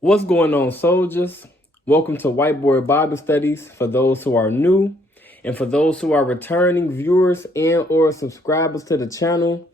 What's going on, soldiers? Welcome to Whiteboard Bible Studies for those who are new and for those who are returning viewers and or subscribers to the channel.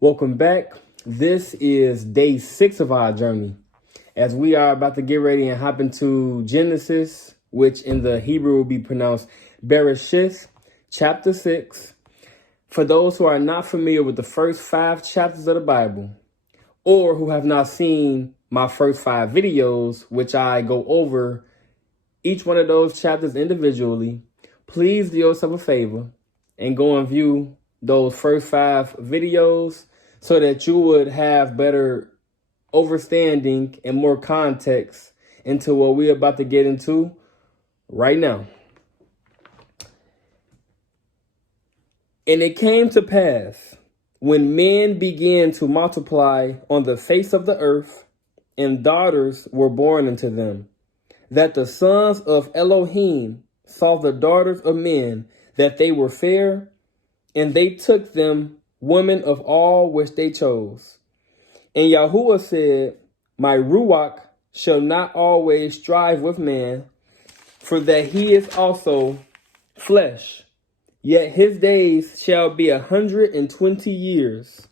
Welcome back. This is day 6 of our journey as we are about to get ready and hop into Genesis, which in the Hebrew will be pronounced Bereshith, chapter 6. For those who are not familiar with the first 5 chapters of the Bible, or who have not seen my first 5 videos, which I go over each one of those chapters individually, please do yourself a favor and go and view those first 5 videos so that you would have better understanding and more context into what we're about to get into right now. And it came to pass, when men began to multiply on the face of the earth, and daughters were born unto them, that the sons of Elohiym saw the daughters of men, that they were fair, and they took them women of all which they chose. And Yahuah said, My Ruach shall not always strive with man, for that he is also flesh. Yet his days shall be 120 years.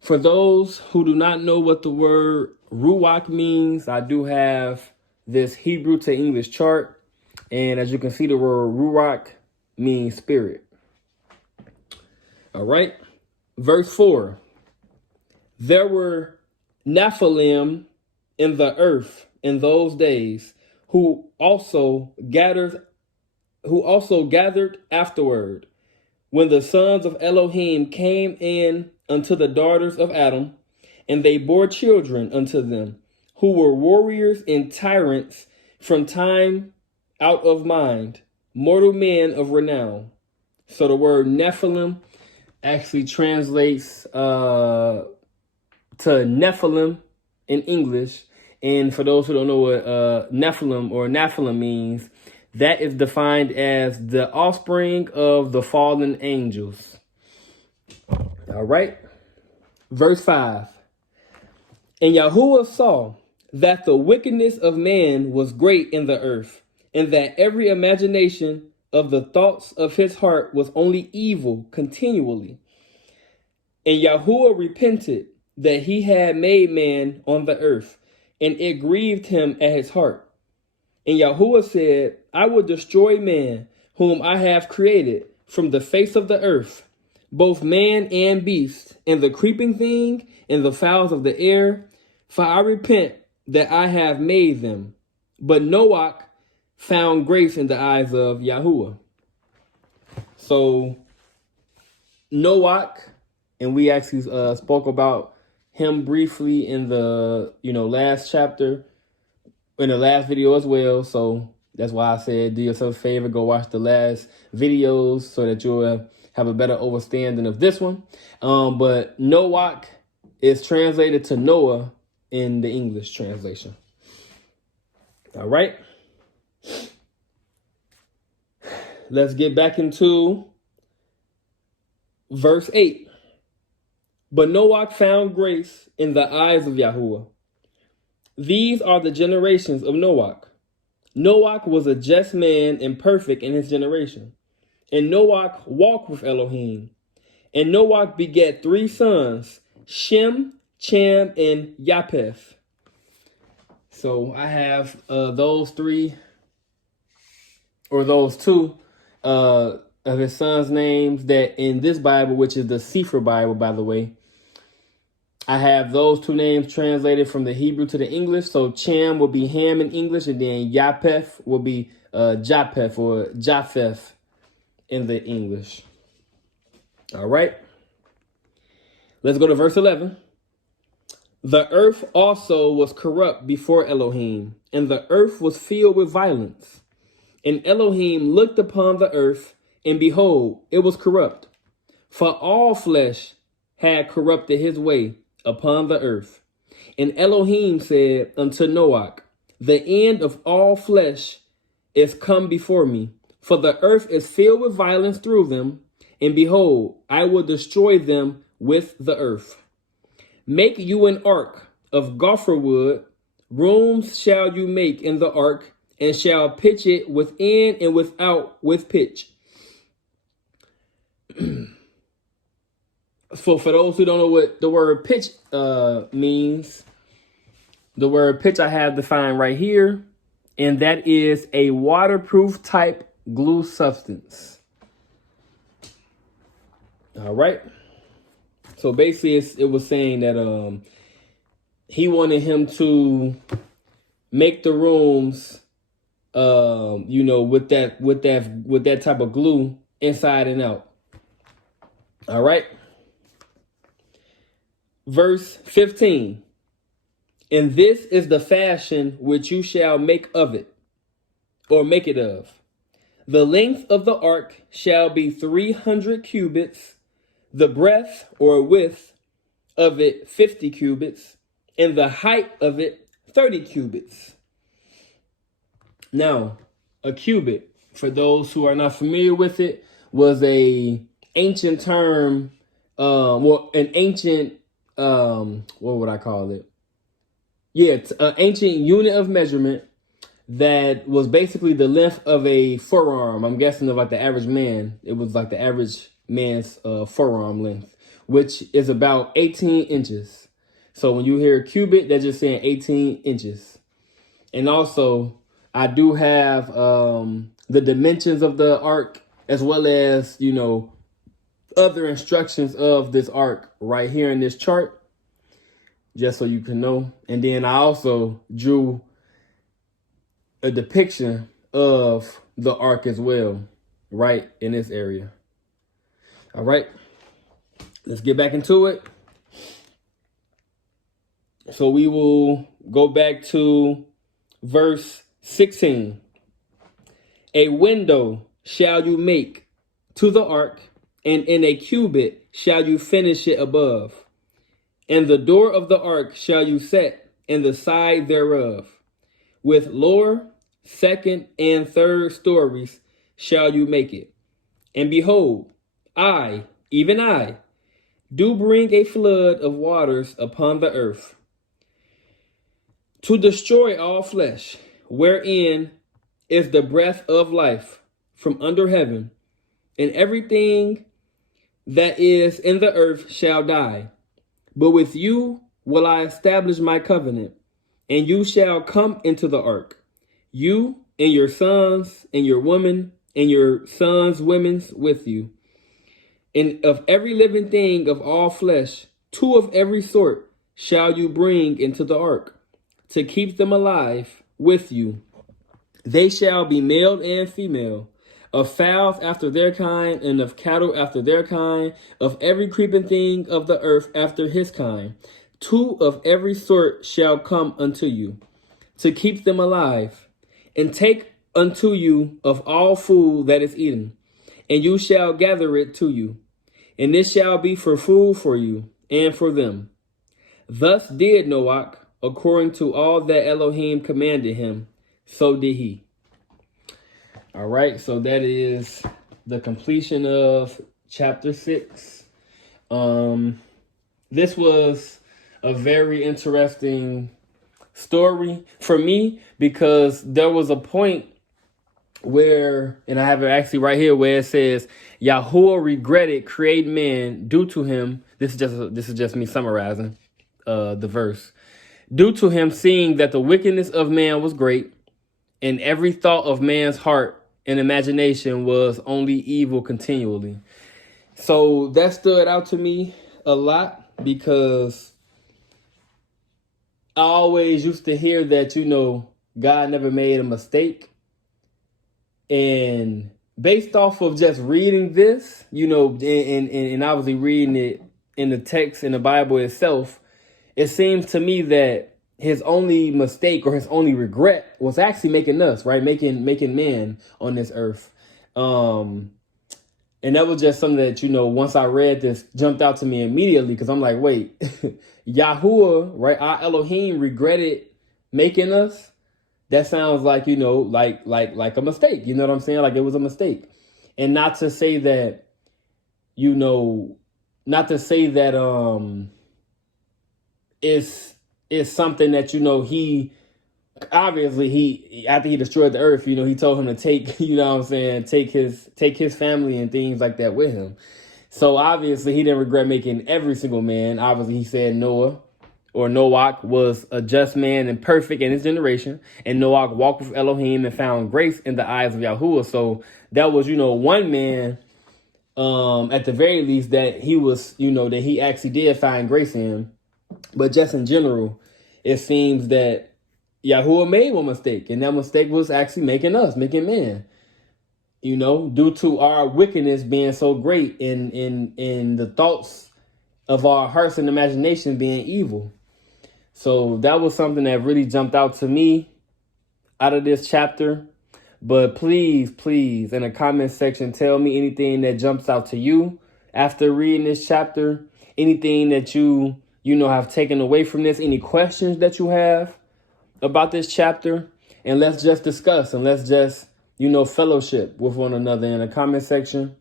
For those who do not know what the word Ruach means, I do have this Hebrew to English chart. And as you can see, the word Ruach means spirit. All right. Verse 4. There were Nephilim in the earth in those days, who also gathered afterward, when the sons of Elohim came in unto the daughters of Adam, and they bore children unto them, who were warriors and tyrants from time out of mind, mortal men of renown. So the word Nephilim actually translates to Nephilim in English. And for those who don't know what Nephilim means, that is defined as the offspring of the fallen angels. All right. Verse 5. And Yahuah saw that the wickedness of man was great in the earth, and that every imagination of the thoughts of his heart was only evil continually. And Yahuah repented that he had made man on the earth, and it grieved him at his heart. And Yahuah said, I will destroy man, whom I have created from the face of the earth, both man and beast, and the creeping thing, and the fowls of the air, for I repent that I have made them. But Noach found grace in the eyes of Yahuah. So Noach, and we actually spoke about him briefly in the last chapter, in the last video as well. So that's why I said do yourself a favor, go watch the last videos so that you'll have a better understanding of this one. But Noach is translated to Noah in the English translation. All right. Let's get back into verse 8. But Noach found grace in the eyes of Yahuah. These are the generations of Noach. Noach was a just man and perfect in his generation. And Noach walked with Elohim. And Noach begat 3 sons, Shem, Cham, and Japheth. So I have those 3, or those 2 of his sons' names that in this Bible, which is the Sefer Bible, by the way, I have those 2 names translated from the Hebrew to the English. So Cham will be Ham in English, and then Japheth will be Japheth or Japheth in the English. All right. Let's go to verse 11. The earth also was corrupt before Elohim, and the earth was filled with violence. And Elohim looked upon the earth, and behold, it was corrupt. For all flesh had corrupted his way upon the earth. And Elohim said unto Noach, the end of all flesh is come before me, for the earth is filled with violence through them, and behold, I will destroy them with the earth. Make you an ark of gopher wood Rooms shall you make in the ark, and shall pitch it within and without with pitch. So for those who don't know what the word pitch means, the word pitch I have defined right here, and that is a waterproof type glue substance. All right. So basically, it was saying that he wanted him to make the rooms, with that type of glue inside and out. All right. Verse 15. And this is the fashion which you shall make of it, or make it of. The length of the ark shall be 300 cubits, the breadth or width of it 50 cubits, and the height of it 30 cubits. Now, a cubit, for those who are not familiar with it, was a ancient term, an ancient, what would I call it? Yeah, it's an ancient unit of measurement that was basically the length of a forearm. I'm guessing of like the average man. It was like the average man's forearm length, which is about 18 inches. So when you hear cubit, they're just saying 18 inches. And also, I do have the dimensions of the ark, as well as, other instructions of this ark right here in this chart, just so you can know. And then I also drew a depiction of the ark as well, right in this area. All right, let's get back into it. So we will go back to verse 16. A window shall you make to the ark, and in a cubit shall you finish it above. And the door of the ark shall you set in the side thereof. With lower, second, and third stories shall you make it. And behold, I, even I, do bring a flood of waters upon the earth, to destroy all flesh, wherein is the breath of life from under heaven, and everything that is in the earth shall die. But with you will I establish my covenant, and you shall come into the ark, you and your sons and your women and your sons' women with you. And of every living thing of all flesh, 2 of every sort shall you bring into the ark, to keep them alive with you. They shall be male and female, of fowls after their kind, and of cattle after their kind, of every creeping thing of the earth after his kind. 2 of every sort shall come unto you, to keep them alive. And take unto you of all food that is eaten, and you shall gather it to you. And this shall be for food for you and for them. Thus did Noach, according to all that Elohiym commanded him, so did he. All right, so that is the completion of chapter 6. This was a very interesting story for me, because there was a point where, and I have it actually right here, where it says Yahuah regretted creating man due to him. This is just me summarizing the verse. Due to him seeing that the wickedness of man was great, and every thought of man's heart and imagination was only evil continually. So that stood out to me a lot, because I always used to hear that, God never made a mistake. And based off of just reading this, and obviously reading it in the text in the Bible itself, it seems to me that his only mistake or his only regret was actually making us, right? Making man on this earth. And that was just something that, once I read this, jumped out to me immediately, because I'm like, wait, Yahuah, right? Our Elohiym regretted making us. That sounds like, like a mistake. You know what I'm saying? Like it was a mistake. And not to say that, it's is something that, he obviously after he destroyed the earth, he told him to take, take his family and things like that with him. So obviously he didn't regret making every single man. Obviously he said Noach was a just man and perfect in his generation. And Noach walked with Elohiym and found grace in the eyes of Yahuah. So that was, one man, at the very least, that he was, that he actually did find grace in. But just in general, it seems that Yahuah made one mistake. And that mistake was actually making men. Due to our wickedness being so great in the thoughts of our hearts and imagination being evil. So that was something that really jumped out to me out of this chapter. But please, in the comment section, tell me anything that jumps out to you after reading this chapter. Anything that you have taken away from this. Any questions that you have about this chapter. And let's just discuss and let's just fellowship with one another in the comment section.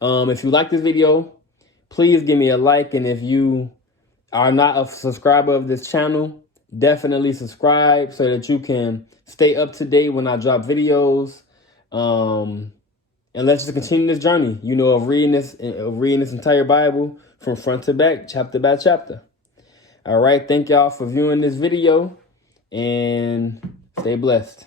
If you like this video, please give me a like. And if you are not a subscriber of this channel, definitely subscribe so that you can stay up to date when I drop videos. And let's just continue this journey, of reading this entire Bible from front to back, chapter by chapter. All right. Thank y'all for viewing this video and stay blessed.